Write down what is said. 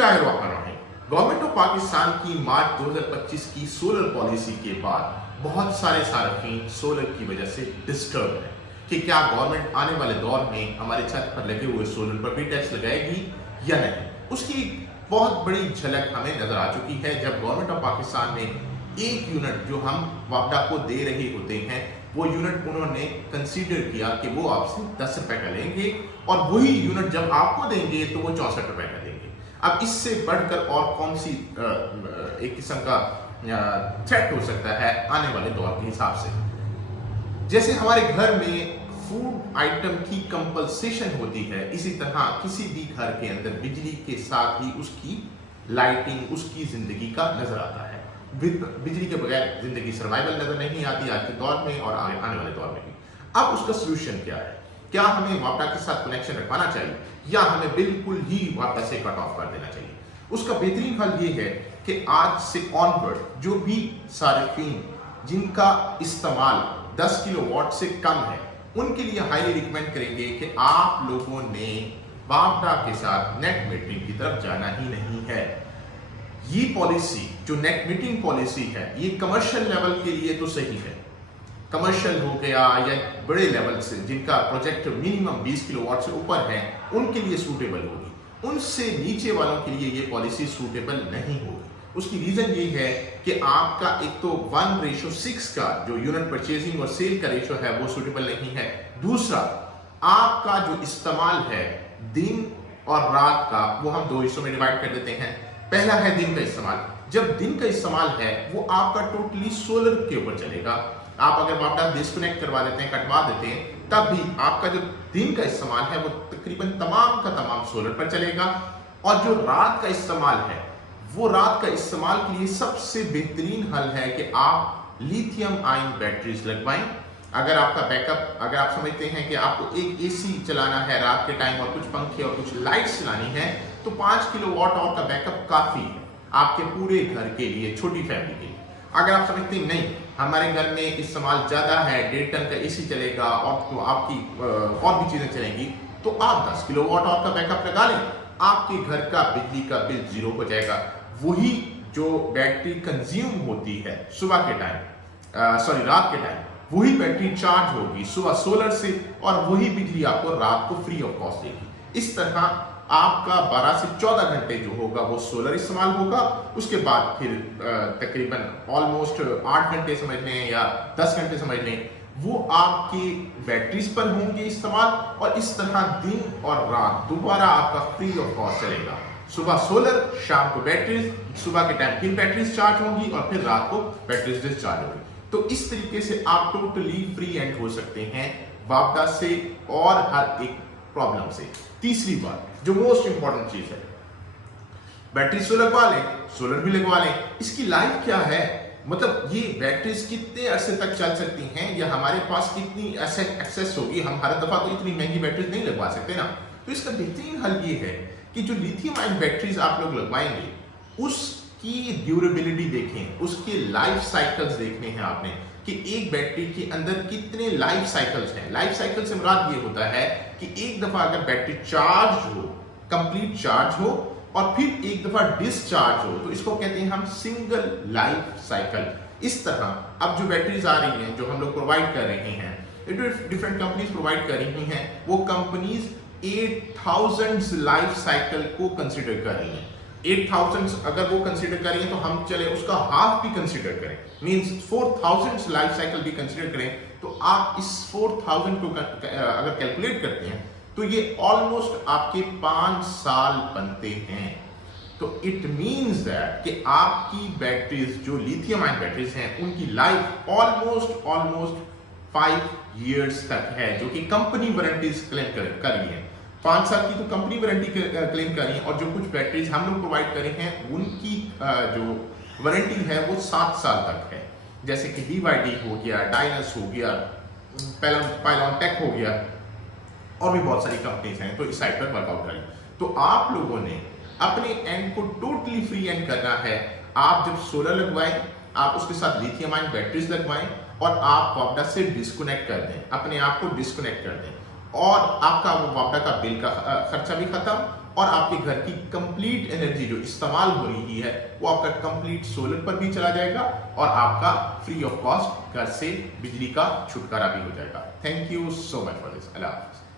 बिस्मिल्लाहिर्रहमानिर्रहीम। Government of Pakistan की मार्च 2025 की सोलर पॉलिसी के बाद बहुत सारे सार्फिन सोलर की वजह से डिस्टर्ब है कि क्या गवर्नमेंट आने वाले दौर में हमारे छत पर लगे हुए सोलर पर भी टैक्स लगाएगी या नहीं। उसकी बहुत बड़ी झलक हमें नजर आ चुकी है जब गवर्नमेंट ऑफ पाकिस्तान ने एक यूनिट जो हम वापडा को दे रहे होते हैं वो यूनिट उन्होंने कंसीडर किया कि वो आपसे 10 रुपए का लेंगे और वही यूनिट जब आपको देंगे तो वो 64 रुपए का देंगे। अब इससे बढ़कर और कौन सी एक किस्म का थ्रेट हो सकता है आने वाले दौर के हिसाब से। जैसे हमारे घर में फूड आइटम की कंपल्सेशन होती है, इसी तरह किसी भी घर के अंदर बिजली के साथ ही उसकी लाइटिंग, उसकी जिंदगी का नजर आता है। बिजली के बगैर जिंदगी सर्वाइवल नजर नहीं आती आज के दौर में और आने वाले दौर में भी। अब उसका सोल्यूशन क्या है? क्या हमें वापडा के साथ कनेक्शन रखवाना चाहिए या हमें बिल्कुल ही वापडा से कट ऑफ कर देना चाहिए? उसका बेहतरीन हल ये है कि आज से ऑनवर्ड जो भी सार्फिन जिनका इस्तेमाल 10 किलोवाट से कम है उनके लिए हाईली रिकमेंड करेंगे कि आप लोगों ने वापडा के साथ नेट मीटरिंग की तरफ जाना ही नहीं है। ये पॉलिसी जो नेट मीटरिंग पॉलिसी है ये कमर्शियल लेवल के लिए तो सही है, कमर्शियल हो गया या बड़े लेवल से जिनका प्रोजेक्ट मिनिमम 20 किलोवाट से ऊपर है उनके लिए सूटेबल होगी, उनसे नीचे वालों के लिए ये पॉलिसी सूटेबल नहीं होगी। उसकी रीजन ये है कि आपका एक तो 1:6 का जो यूनिट परचेजिंग और सेल का रेशो है वो सूटेबल नहीं है। दूसरा, आपका जो इस्तेमाल है दिन और रात का वो हम 2 हिस्सों में डिवाइड कर देते हैं। पहला है दिन का इस्तेमाल। जब दिन का इस्तेमाल है वो आपका टोटली सोलर के ऊपर चलेगा। आप अगर वापडा डिस्कनेक्ट करवा देते हैं, कटवा देते हैं, तब भी आपका जो दिन का इस्तेमाल है वो तकरीबन तमाम का तमाम सोलर पर चलेगा। और जो रात का इस्तेमाल है वो रात का इस्तेमाल के लिए सबसे बेहतरीन हल है कि आप लिथियम आयन बैटरीज लगवाएं। अगर आपका बैकअप, अगर आप समझते हैं कि आपको एक एसी चलाना है रात के टाइम और कुछ पंखे और कुछ लाइट्स चलानी है तो 5 किलोवाट आवर का बैकअप काफी है आपके पूरे घर के लिए, छोटी फैमिली के लिए। अगर आप समझते हैं नहीं हमारे घर में इस्तेमाल ज्यादा है, 1.5 टन का एसी चलेगा और तो आपकी और भी चीजें चलेंगी, तो आप 10 किलोवाट आवर का बैकअप लगा लें, आपके घर का बिजली का बिल 0 हो जाएगा। वही जो बैटरी कंज्यूम होती है सुबह के टाइम, रात के टाइम, वही बैटरी चार्ज होगी सुबह सोलर से और वही बिजली आपको रात को फ्री ऑफ कॉस्ट देगी। इस तरह आपका 12 से 14 घंटे जो होगा वो सोलर इस्तेमाल होगा। उसके बाद फिर तकरीबन ऑलमोस्ट 8 घंटे समझ लें या 10 घंटे समझ लें वो आपकी बैटरीज पर होंगे इस्तेमाल। और इस तरह दिन और रात दोबारा आपका फ्री ऑफ कॉस्ट चलेगा। सुबह सोलर, शाम को बैटरीज, सुबह के टाइम फिर बैटरीज चार्ज होंगी और फिर रात को बैटरीज डिस्चार्ज होगी। तो इस तरीके से आप टोटली फ्री एंड हो सकते हैं वापडा से और हर एक प्रॉब्लम से। तीसरी बात जो मोस्ट इंपॉर्टेंट चीज है, बैटरी से लगवा लें, सोलर भी लगवा लें। इसकी लाइफ क्या है, मतलब ये बैटरीज कितने अरसे तक चल सकती हैं या हमारे पास कितनी एक्सेस होगी। हम हर दफा तो इतनी महंगी बैटरीज नहीं लगवा सकते ना। तो इसका बेहतरीन हल ये है कि जो लिथियम आयन बैटरीज आप लोग लगवाएंगे उसकी ड्यूरेबिलिटी देखें, उसके लाइफ साइकिल्स देखने हैं आपने कि एक बैटरी के अंदर कितने लाइफ साइकिल्स हैं। लाइफ साइकिल से मुराद ये होता है कि एक दफा अगर बैटरी चार्ज हो, कंप्लीट चार्ज हो और फिर एक दफा डिस्चार्ज हो तो इसको कहते हैं हम सिंगल लाइफ साइकिल। इस तरह अब जो बैटरीज आ रही हैं जो हम लोग प्रोवाइड कर रहे हैं, डिफरेंट कंपनीज प्रोवाइड कर रही हैं, वो कंपनीज 8000 लाइफ साइकिल को कंसिडर कर रही हैं। 8000 अगर वो कंसिडर करें तो हम चले उसका हाफ भी कंसिडर करें, मींस 4000 लाइफ साइकिल भी कंसिडर करें तो आप इस 4000 को अगर कैलकुलेट करते हैं तो ये ऑलमोस्ट आपके 5 साल बनते हैं। तो इट मींस दैट कि आपकी बैटरीज जो लिथियम आयन बैटरीज हैं उनकी लाइफ ऑलमोस्ट 5 इयर्स तक है, जो कि कंपनी वारंटीज क्लेम कर रही है। 5 साल की तो कंपनी वारंटी क्लेम कर रही है और जो कुछ बैटरीज हम लोग प्रोवाइड कर रहे हैं उनकी जो वारंटी है वो 7 साल तक है। जैसे कि BYD हो गया, डायनस हो गया, पाइलॉन टेक हो गया और भी बहुत सारी कंपनीज हैं तो इस साइट पर वर्कआउट करें। तो आप लोगों ने अपने एंड को टोटली फ्री एंड करना है। आप जब सोलर लगवाएं आप उसके साथ लिथियम आयन बैटरीज लगवाएं और आप वापडा से डिस्कनेक्ट कर दें, अपने आप को डिस्कनेक्ट कर दें और आपका वो वापडा का बिल का खर्चा भी खत्म और आपके घर की कंप्लीट एनर्जी जो इस्तेमाल हो रही है वो आपका कंप्लीट सोलर पर भी चला जाएगा और आपका फ्री ऑफ कॉस्ट घर से बिजली का छुटकारा भी हो जाएगा। Thank you so much for this. Allah हाफिज़।